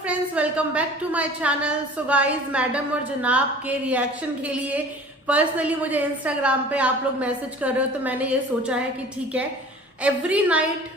Friends, welcome back to my channel. So guys, madam और जनाब के रिएक्शन के लिए पर्सनली मुझे इंस्टाग्राम पे आप लोग मैसेज कर रहे हो, तो मैंने ये सोचा है कि ठीक है, एवरी नाइट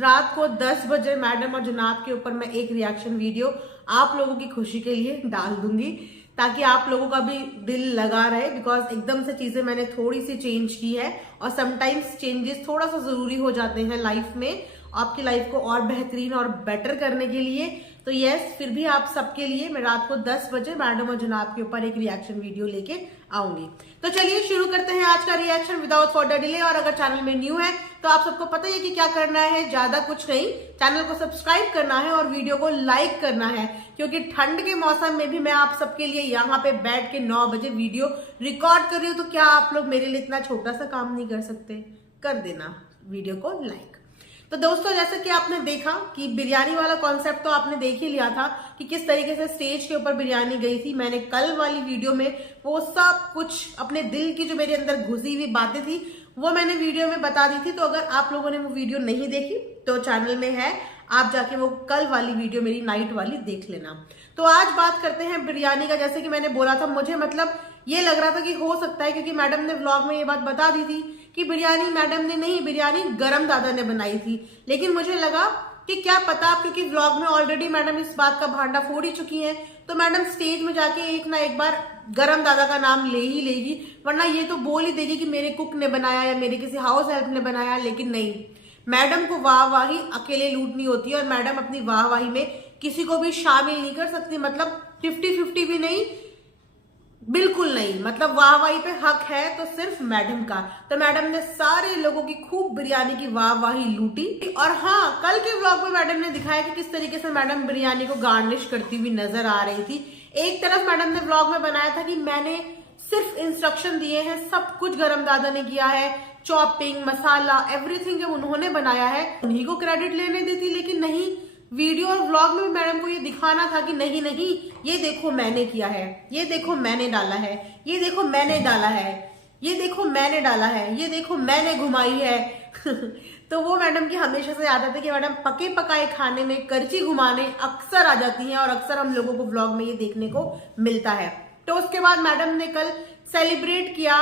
रात को 10 बजे मैडम और जनाब के ऊपर मैं एक रिएक्शन वीडियो आप लोगों की खुशी के लिए डाल दूंगी, ताकि आप लोगों का भी दिल लगा रहे। बिकॉज एकदम से चीजें मैंने थोड़ी सी चेंज की है और समटाइम्स चेंजेस थोड़ा सा जरूरी हो जाते हैं लाइफ में, आपकी लाइफ को और बेहतरीन और बेटर करने के लिए। तो यस, फिर भी आप सबके लिए मैं रात को 10 बजे मैडम और जनाब के ऊपर एक रिएक्शन वीडियो लेके आऊंगी। तो चलिए शुरू करते हैं आज का रिएक्शन विदाउट फर्दर डिले। और अगर चैनल में न्यू है तो आप सबको पता ही है कि क्या करना है, ज्यादा कुछ नहीं, चैनल को सब्सक्राइब करना है और वीडियो को लाइक करना है, क्योंकि ठंड के मौसम में भी मैं आप सबके लिए यहाँ पे बैठ के 9 बजे वीडियो रिकॉर्ड कर रही हूँ। तो क्या आप लोग मेरे लिए इतना छोटा सा काम नहीं कर सकते? कर देना वीडियो को लाइक। तो दोस्तों, जैसे कि आपने देखा कि बिरयानी वाला कॉन्सेप्ट तो आपने देख ही लिया था कि किस तरीके से स्टेज के ऊपर बिरयानी गई थी। मैंने कल वाली वीडियो में वो सब कुछ अपने दिल की जो मेरे अंदर घुसी हुई बातें थी वो मैंने वीडियो में बता दी थी। तो अगर आप लोगों ने वो वीडियो नहीं देखी तो चैनल में है, आप जाके वो कल वाली वीडियो मेरी नाइट वाली देख लेना। तो आज बात करते हैं बिरयानी का। जैसे कि मैंने बोला था, मुझे मतलब ये लग रहा था कि हो सकता है, क्योंकि मैडम ने व्लॉग में ये बात बता दी थी कि बिरयानी मैडम ने नहीं, बिरयानी गरम दादा ने बनाई थी। लेकिन मुझे लगा कि क्या पता, क्योंकि व्लॉग में ऑलरेडी मैडम इस बात का भांडा फोड़ ही चुकी हैं, तो मैडम स्टेज में जाके एक ना एक बार गरम दादा का नाम ले ही लेगी, वरना ये तो बोल ही देगी कि मेरे कुक ने बनाया या मेरे किसी हाउस हेल्प ने बनाया। लेकिन नहीं, मैडम को वाहवाही अकेले लूटनी होती है और मैडम अपनी वाहवाही में किसी को भी शामिल नहीं कर सकती। मतलब 50-50 भी नहीं, बिल्कुल नहीं। मतलब वाहवाही पे हक है तो सिर्फ मैडम का। तो मैडम ने सारे लोगों की खूब बिरयानी की वाहवाही लूटी। और हाँ, कल के व्लॉग में मैडम ने दिखाया कि किस तरीके से मैडम बिरयानी को गार्निश करती हुई नजर आ रही थी। एक तरफ मैडम ने व्लॉग में बनाया था कि मैंने सिर्फ इंस्ट्रक्शन दिए हैं, सब कुछ गरम दादा ने किया है, चॉपिंग, मसाला, एवरीथिंग जब उन्होंने बनाया है उन्हीं को क्रेडिट लेने देती। लेकिन नहीं, वीडियो और व्लॉग में मैडम को ये दिखाना था कि नहीं नहीं, ये देखो मैंने किया है, ये देखो मैंने डाला है, ये देखो मैंने डाला है, ये देखो मैंने डाला है, ये देखो मैंने घुमाई है। तो वो मैडम की हमेशा से आदत है कि मैडम पके पकाए खाने में करची घुमाने अक्सर आ जाती हैं और अक्सर हम लोगों को व्लॉग में ये देखने को मिलता है। तो उसके बाद मैडम ने कल सेलिब्रेट किया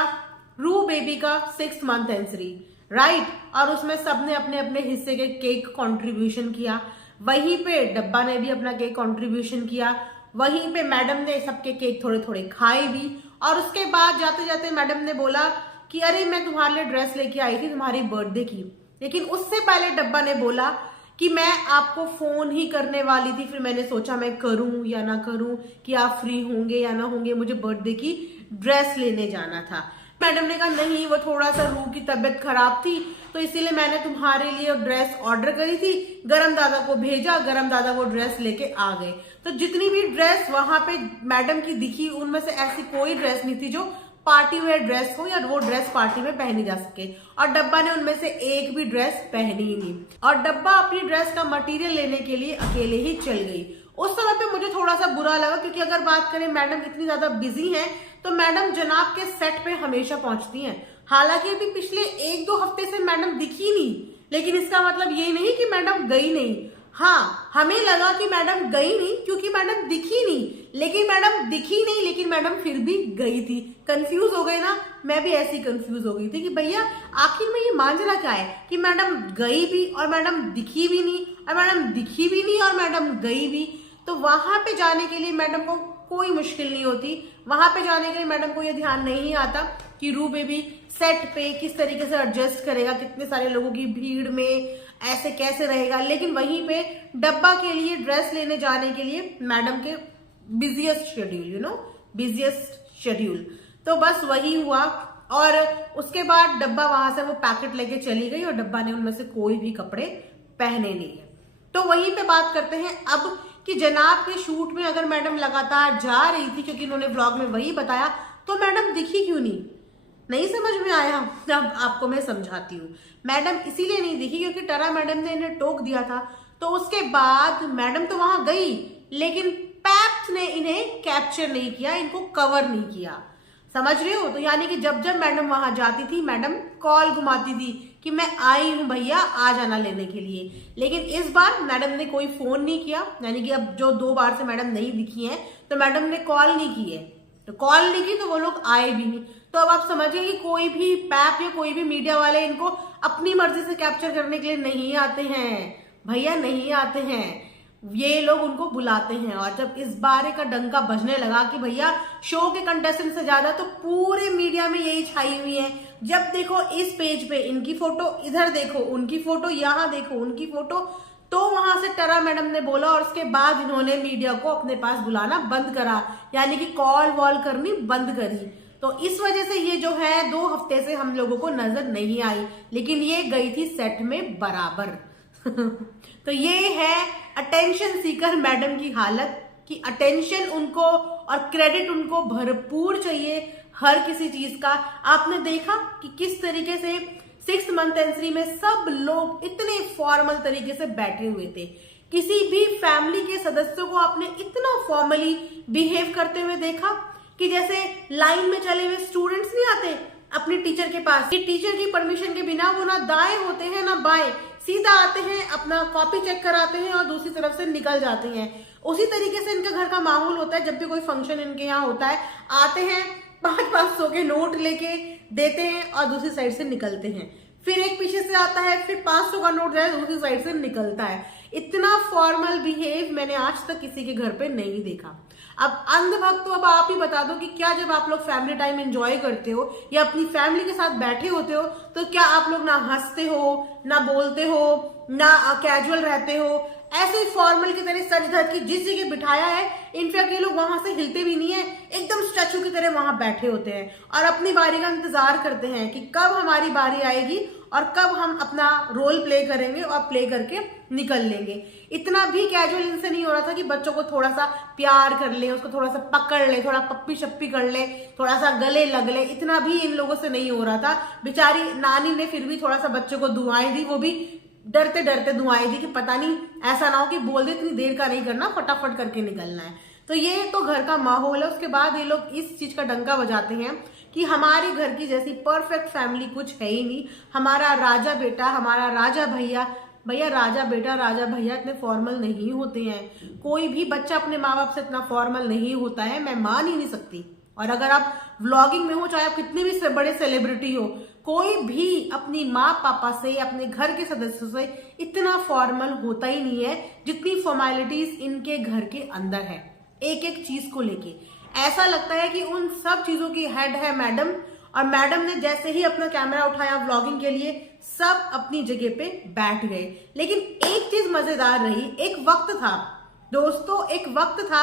रू बेबी का 6th मंथ एनिवर्सरी, राइट। और उसमें सबने अपने अपने हिस्से के केक कॉन्ट्रीब्यूशन किया। वहीं पे डब्बा ने भी अपना केक कंट्रीब्यूशन किया। वहीं पे मैडम ने सबके केक थोड़े थोड़े खाए भी। और उसके बाद जाते जाते मैडम ने बोला कि अरे मैं तुम्हारे लिए ड्रेस लेके आई थी तुम्हारी बर्थडे की। लेकिन उससे पहले डब्बा ने बोला कि मैं आपको फोन ही करने वाली थी, फिर मैंने सोचा मैं करूं या ना करूं, कि आप फ्री होंगे या ना होंगे, मुझे बर्थडे की ड्रेस लेने जाना था। मैडम ने कहा नहीं, वो थोड़ा सा रूह की तबीयत खराब थी तो इसीलिए मैंने तुम्हारे लिए ड्रेस ऑर्डर करी थी, गरम दादा को भेजा, गरम दादा वो ड्रेस लेके आ गए। तो जितनी भी ड्रेस वहां पे मैडम की दिखी, उनमें से ऐसी कोई ड्रेस नहीं थी जो पार्टी वेयर ड्रेस हो या वो ड्रेस पार्टी में पहनी जा सके। और डब्बा ने उनमें से एक भी ड्रेस पहनी ही नहीं। और डब्बा अपनी ड्रेस का मटेरियल लेने के लिए अकेले ही चल गई। उस समय पे मुझे थोड़ा सा बुरा लगा, क्योंकि अगर बात करें मैडम इतनी ज्यादा बिजी हैं तो मैडम जनाब के सेट पे हमेशा पहुंचती हैं। हालांकि अभी पिछले 1-2 हफ्ते से मैडम दिखी नहीं, लेकिन इसका मतलब ये नहीं कि मैडम गई नहीं। हाँ, हमें लगा कि मैडम गई नहीं क्योंकि मैडम दिखी नहीं, लेकिन मैडम दिखी नहीं, लेकिन मैडम फिर भी गई थी। कंफ्यूज हो गए ना, मैं भी ऐसी कंफ्यूज हो गई थी कि भैया आखिर में ये मांझना क्या है कि मैडम गई भी और मैडम दिखी भी नहीं, और मैडम दिखी भी नहीं और मैडम गई भी। तो वहां पे जाने के लिए मैडम को कोई मुश्किल नहीं होती। वहां पे जाने के लिए मैडम को ये ध्यान नहीं आता कि रू बेबी सेट पे किस तरीके से एडजस्ट करेगा, कितने सारे लोगों की भीड़ में ऐसे कैसे रहेगा। लेकिन वहीं पे डब्बा के लिए ड्रेस लेने जाने के लिए मैडम के बिजिएस्ट शेड्यूल, बिजिएस्ट शेड्यूल। तो बस वही हुआ। और उसके बाद डब्बा वहां से वो पैकेट लेके चली गई और डब्बा ने उनमें से कोई भी कपड़े पहने नहीं है। तो वहीं पे बात करते हैं अब कि जनाब के शूट में अगर मैडम लगातार जा रही थी, क्योंकि इन्होंने व्लॉग में वही बताया, तो मैडम दिखी क्यों नहीं समझ में आया। अब आपको मैं समझाती हूँ। मैडम इसीलिए नहीं दिखी क्योंकि टरा मैडम ने इन्हें टोक दिया था। तो उसके बाद मैडम तो वहां गई, लेकिन पैप्स ने इन्हें कैप्चर नहीं किया, इनको कवर नहीं किया। समझ रहे हो? तो यानी कि जब जब मैडम वहां जाती थी, मैडम कॉल घुमाती थी कि मैं आई हूं भैया, आ जाना लेने के लिए। लेकिन इस बार मैडम ने कोई फोन नहीं किया, यानी कि अब जो 2 बार से मैडम नहीं दिखी हैं तो मैडम ने कॉल नहीं की है, तो कॉल नहीं की तो वो लोग आए भी नहीं। तो अब आप समझिए कि कोई भी पैप या कोई भी मीडिया वाले इनको अपनी मर्जी से कैप्चर करने के लिए नहीं आते हैं भैया, नहीं आते हैं। ये लोग उनको बुलाते हैं। और जब इस बारे का डंका बजने लगा कि भैया शो के कंटेस्टेंट से ज्यादा तो पूरे मीडिया में यही छाई हुई है, जब देखो इस पेज पे इनकी फोटो, इधर देखो उनकी फोटो, यहाँ देखो उनकी फोटो, तो वहां से टरा मैडम ने बोला और उसके बाद इन्होंने मीडिया को अपने पास बुलाना बंद करा, यानी कि कॉल वॉल करनी बंद करी। तो इस वजह से ये जो है 2 हफ्ते से हम लोगों को नजर नहीं आई, लेकिन ये गई थी सेट में बराबर। तो ये है अटेंशन सीकर मैडम की हालत, कि अटेंशन उनको और क्रेडिट उनको भरपूर चाहिए हर किसी चीज का। आपने देखा कि किस तरीके से 6th मंथ एंट्री में सब लोग इतने फॉर्मल तरीके से बैठे हुए थे। किसी भी फैमिली के सदस्यों को आपने इतना फॉर्मली बिहेव करते हुए देखा कि जैसे लाइन में चले हुए स्टूडेंट्स नहीं आते अपने टीचर के पास, कि टीचर की परमिशन के बिना वो ना दाएं होते हैं ना बाएं, सीधा आते हैं, अपना कॉपी चेक कराते हैं और दूसरी तरफ से निकल जाते हैं। उसी तरीके से इनके घर का माहौल होता है। जब भी कोई फंक्शन इनके यहाँ होता है, आते हैं 500-500 के नोट लेके देते हैं और दूसरी साइड से निकलते हैं। फिर एक पीछे से आता है, फिर 500 का नोट जाए दूसरी साइड से निकलता है। इतना फॉर्मल बिहेव मैंने आज तक किसी के घर पे नहीं देखा। अब अंधभक्त तो अब आप ही बता दो कि क्या जब आप लोग फैमिली टाइम एंजॉय करते हो या अपनी फैमिली के साथ बैठे होते हो, तो क्या आप लोग ना हंसते हो, ना बोलते हो, ना कैजुअल रहते हो, ऐसे ही फॉर्मल की तरह सज धज की जिस जगह बिठाया है, इनफैक्ट ये लोग वहां से हिलते भी नहीं है, एकदम स्टैचू की तरह वहां बैठे होते हैं और अपनी बारी का इंतजार करते हैं कि कब हमारी बारी आएगी और कब हम अपना रोल प्ले करेंगे और प्ले करके निकल लेंगे। इतना भी कैजुअल इनसे नहीं हो रहा था कि बच्चों को थोड़ा सा प्यार कर ले, उसको थोड़ा सा पकड़ ले, थोड़ा पप्पी शप्पी कर ले, थोड़ा सा गले लग ले, इतना भी इन लोगों से नहीं हो रहा था। बेचारी नानी ने फिर भी थोड़ा सा बच्चे को दुआएं दी, वो भी डरते डरते दुआएं दी कि पता नहीं ऐसा ना हो कि बोल दे इतनी देर का नहीं करना, फटाफट करके निकलना है। तो ये तो घर का माहौल है। उसके बाद ये लोग इस चीज का डंका बजाते हैं कि हमारे घर की जैसी परफेक्ट फैमिली कुछ है ही नहीं, हमारा राजा बेटा, हमारा राजा भैया। भैया राजा बेटा, राजा भैया इतने फॉर्मल नहीं होते हैं। कोई भी बच्चा अपने माँ बाप से इतना फॉर्मल नहीं होता है, मैं मान ही नहीं सकती। और अगर आप व्लॉगिंग में हो, चाहे आप कितने भी बड़े सेलिब्रिटी हो, कोई भी अपनी माँ पापा से, अपने घर के सदस्यों से इतना फॉर्मल होता ही नहीं है जितनी फॉर्मेलिटीज इनके घर के अंदर है। एक एक चीज को लेके ऐसा लगता है कि उन सब चीजों की हेड है मैडम, और मैडम ने जैसे ही अपना कैमरा उठाया व्लॉगिंग के लिए, सब अपनी जगह पे बैठ गए। लेकिन एक चीज मजेदार रही, एक वक्त था दोस्तों, एक वक्त था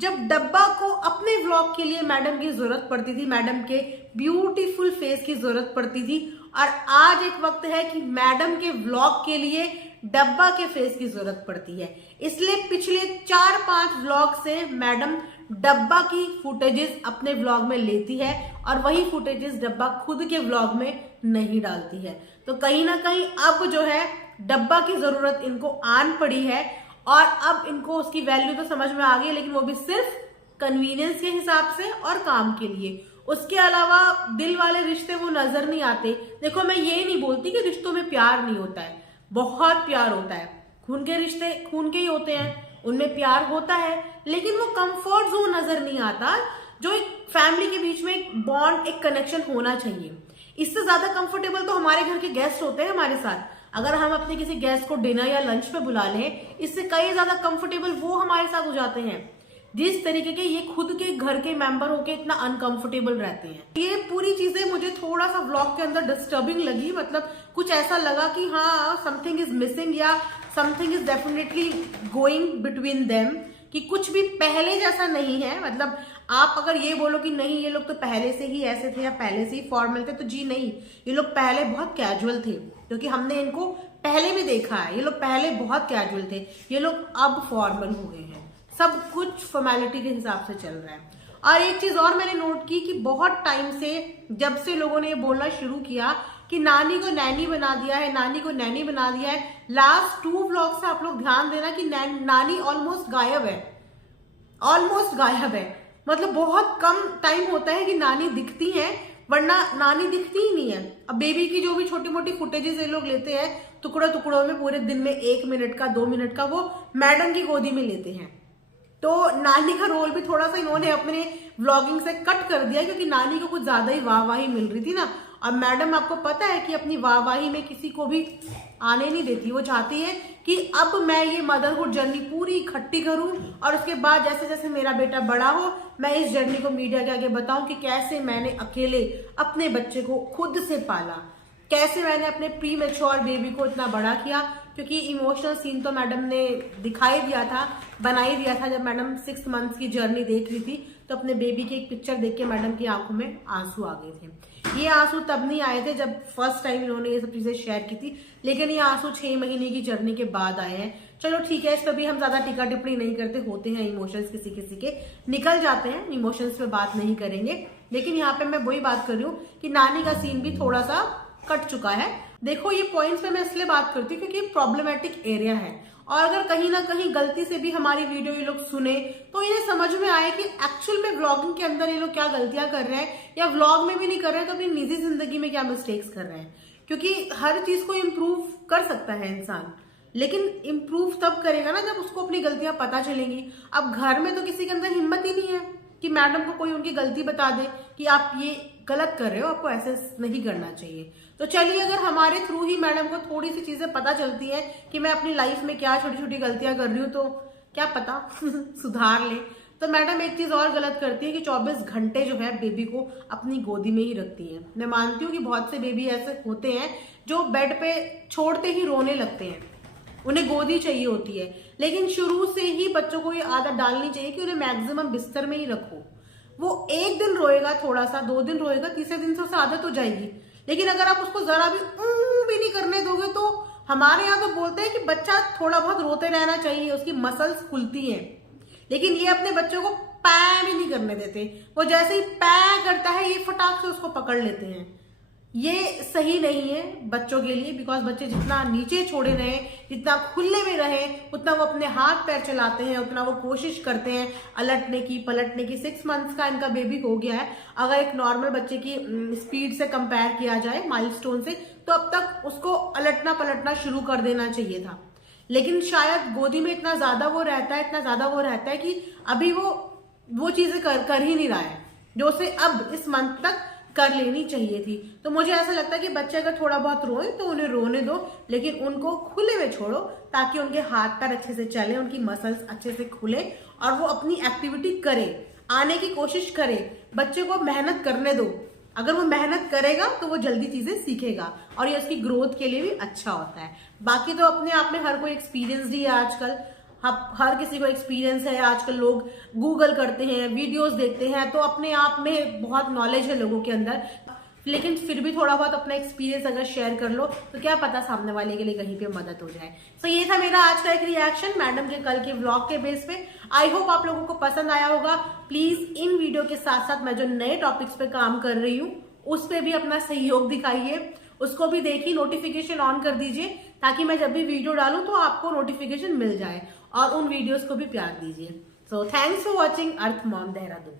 जब डब्बा को अपने व्लॉग के लिए मैडम की जरूरत पड़ती थी, मैडम के ब्यूटीफुल फेस की जरूरत पड़ती थी। और आज एक वक्त है कि मैडम के व्लॉग के लिए डब्बा के फेस की जरूरत पड़ती है। इसलिए पिछले 4-5 व्लॉग से मैडम डब्बा की फुटेजेस अपने व्लॉग में लेती है और वही फुटेजेस डब्बा खुद के व्लॉग में नहीं डालती है। तो कहीं ना कहीं अब जो है डब्बा की जरूरत इनको आन पड़ी है और अब इनको उसकी वैल्यू तो समझ में आ गई है, लेकिन वो भी सिर्फ कन्वीनियंस के हिसाब से और काम के लिए। उसके अलावा दिल वाले रिश्ते वो नजर नहीं आते। देखो मैं ये नहीं बोलती कि रिश्तों में प्यार नहीं होता है, बहुत प्यार होता है। खून के रिश्ते खून के ही होते हैं, उनमें प्यार होता है, लेकिन वो कंफर्ट जोन नजर नहीं आता जो एक फैमिली के बीच में एक बॉन्ड, एक कनेक्शन होना चाहिए। इससे ज्यादा कंफर्टेबल तो हमारे घर के गेस्ट होते हैं हमारे साथ। अगर हम अपने किसी गेस्ट को डिनर या लंच पे बुला लें, इससे कई ज्यादा कंफर्टेबल वो हमारे साथ हो जाते हैं, जिस तरीके के ये खुद के घर के मेंबर होके इतना अनकंफर्टेबल रहते हैं। ये पूरी चीजें मुझे थोड़ा सा व्लॉग के अंदर डिस्टर्बिंग लगी। मतलब कुछ ऐसा लगा कि हाँ समथिंग इज मिसिंग या something is definitely going between them, कि कुछ भी पहले जैसा नहीं है। मतलब आप अगर ये बोलो कि नहीं ये लोग तो पहले से ही ऐसे थे या पहले से ही फॉर्मल थे, तो जी नहीं, ये लोग पहले बहुत कैजुअल थे, क्योंकि हमने इनको पहले भी देखा है। ये लोग पहले बहुत कैजुअल थे, ये लोग अब फॉर्मल हो गए हैं। सब कुछ फॉर्मेलिटी के हिसाब से चल रहा है। और एक चीज और मैंने नोट की कि बहुत टाइम से, जब से लोगों ने ये बोलना शुरू किया कि नानी को नैनी बना दिया है, नानी को नैनी बना दिया है, लास्ट 2 व्लॉग से आप लोग ध्यान देना कि नानी ऑलमोस्ट गायब है, ऑलमोस्ट गायब है। मतलब बहुत कम टाइम होता है कि नानी दिखती है, वरना नानी दिखती ही नहीं है। अब बेबी की जो भी छोटी मोटी फुटेजेस ये लोग लेते हैं टुकड़ों टुकड़ों में, पूरे दिन में 1 मिनट का 2 मिनट का, वो मैडम की गोदी में लेते हैं। तो नानी का रोल भी थोड़ा सा इन्होंने अपने व्लॉगिंग से कट कर दिया, क्योंकि नानी को कुछ ज्यादा ही वाहवाही मिल रही थी ना। और मैडम आपको पता है कि अपनी वाहवाही में किसी को भी आने नहीं देती। वो चाहती है कि अब मैं ये मदरहुड जर्नी पूरी इकट्ठी करूं, और उसके बाद जैसे जैसे मेरा बेटा बड़ा हो मैं इस जर्नी को मीडिया के आगे बताऊं कि कैसे मैंने अकेले अपने बच्चे को खुद से पाला, कैसे मैंने अपने प्री मैच्योर बेबी को इतना बड़ा किया। क्योंकि इमोशनल सीन तो मैडम ने दिखाई दिया था, बनाई दिया था। जब मैडम 6 मंथ्स की जर्नी देख रही थी तो अपने बेबी की एक पिक्चर देख के मैडम की आंखों में आंसू आ गए थे। ये आंसू तब नहीं आए थे जब फर्स्ट टाइम इन्होंने ये सब चीजें शेयर की थी, लेकिन ये आंसू 6 महीने की जर्नी के बाद आए हैं। चलो ठीक है, इस पर भी हम ज्यादा टीका टिप्पणी नहीं करते, होते हैं इमोशंस किसी किसी के निकल जाते हैं, इमोशंस पे बात नहीं करेंगे। लेकिन यहाँ पे मैं वही बात कर रही हूँ कि नानी का सीन भी थोड़ा सा कट चुका है। देखो ये पॉइंट्स पे मैं इसलिए बात करती हूँ क्योंकि प्रॉब्लमेटिक एरिया है, और अगर कहीं ना कहीं गलती से भी हमारी वीडियो ये लोग सुने तो इन्हें समझ में आए कि एक्चुअल में व्लॉगिंग के अंदर ये लोग क्या गलतियां कर रहे हैं, या व्लॉग में भी नहीं कर रहे हैं तो अपनी निजी जिंदगी में क्या मिस्टेक्स कर रहे हैं। क्योंकि हर चीज को इम्प्रूव कर सकता है इंसान, लेकिन इम्प्रूव तब करेगा ना जब उसको अपनी गलतियां पता चलेंगी। अब घर में तो किसी के अंदर हिम्मत ही नहीं है कि मैडम को कोई उनकी गलती बता दे कि आप ये गलत कर रहे हो, आपको ऐसे नहीं करना चाहिए। तो चलिए, अगर हमारे थ्रू ही मैडम को थोड़ी सी चीजें पता चलती है कि मैं अपनी लाइफ में क्या छोटी छोटी गलतियां कर रही हूँ, तो क्या पता सुधार ले। तो मैडम एक चीज और गलत करती है कि 24 घंटे जो है बेबी को अपनी गोदी में ही रखती है। मैं मानती हूँ कि बहुत से बेबी ऐसे होते हैं जो बेड पे छोड़ते ही रोने लगते हैं, उन्हें गोदी चाहिए होती है। लेकिन शुरू से ही बच्चों को ये आदत डालनी चाहिए कि उन्हें मैक्सिमम बिस्तर में ही रखो। वो 1 दिन रोएगा, थोड़ा सा 2 दिन रोएगा, तीसरे दिन से उसे आदत हो जाएगी। लेकिन अगर आप उसको जरा भी नहीं करने दोगे तो हमारे यहाँ तो बोलते हैं कि बच्चा थोड़ा बहुत रोते रहना चाहिए, उसकी मसल्स खुलती हैं। लेकिन ये अपने बच्चों को पै भी नहीं करने देते, वो जैसे ही पै करता है ये फटाक से उसको पकड़ लेते हैं। ये सही नहीं है बच्चों के लिए, बिकॉज बच्चे जितना नीचे छोड़े रहे, जितना खुले में रहे, उतना वो अपने हाथ पैर चलाते हैं, उतना वो कोशिश करते हैं अलटने की पलटने की। 6 मंथ्स का इनका बेबी हो गया है। अगर एक नॉर्मल बच्चे की स्पीड से कंपेयर किया जाए माइलस्टोन से, तो अब तक उसको अलटना पलटना शुरू कर देना चाहिए था। लेकिन शायद गोदी में इतना ज्यादा वो रहता है कि अभी वो चीजें कर ही नहीं रहा है जो उसे अब इस मंथ तक कर लेनी चाहिए थी। तो मुझे ऐसा लगता है कि बच्चे अगर थोड़ा बहुत रोए तो उन्हें रोने दो, लेकिन उनको खुले में छोड़ो ताकि उनके हाथ पैर अच्छे से चले, उनकी मसल्स अच्छे से खुले और वो अपनी एक्टिविटी करे, आने की कोशिश करे। बच्चे को मेहनत करने दो, अगर वो मेहनत करेगा तो वो जल्दी चीजें सीखेगा और ये उसकी ग्रोथ के लिए भी अच्छा होता है। बाकी तो अपने आप में हर कोई एक्सपीरियंस ही है आजकल, हर किसी को एक्सपीरियंस है। आजकल लोग गूगल करते हैं, वीडियोस देखते हैं, तो अपने आप में बहुत नॉलेज है लोगों के अंदर। लेकिन फिर भी थोड़ा बहुत अपना एक्सपीरियंस अगर शेयर कर लो तो क्या पता सामने वाले के लिए कहीं पे मदद हो जाए। सो ये था मेरा आज का एक रिएक्शन मैडम के कल के व्लॉग के बेस पे। आई होप आप लोगों को पसंद आया होगा। प्लीज इन वीडियो के साथ साथ मैं जो नए टॉपिक्स पे काम कर रही हूँ उस पे भी अपना सहयोग दिखाइए, उसको भी देखिए, नोटिफिकेशन ऑन कर दीजिए ताकि मैं जब भी वीडियो डालूं तो आपको नोटिफिकेशन मिल जाए, और उन वीडियोस को भी प्यार दीजिए। So thanks for watching earth mom Dehradun.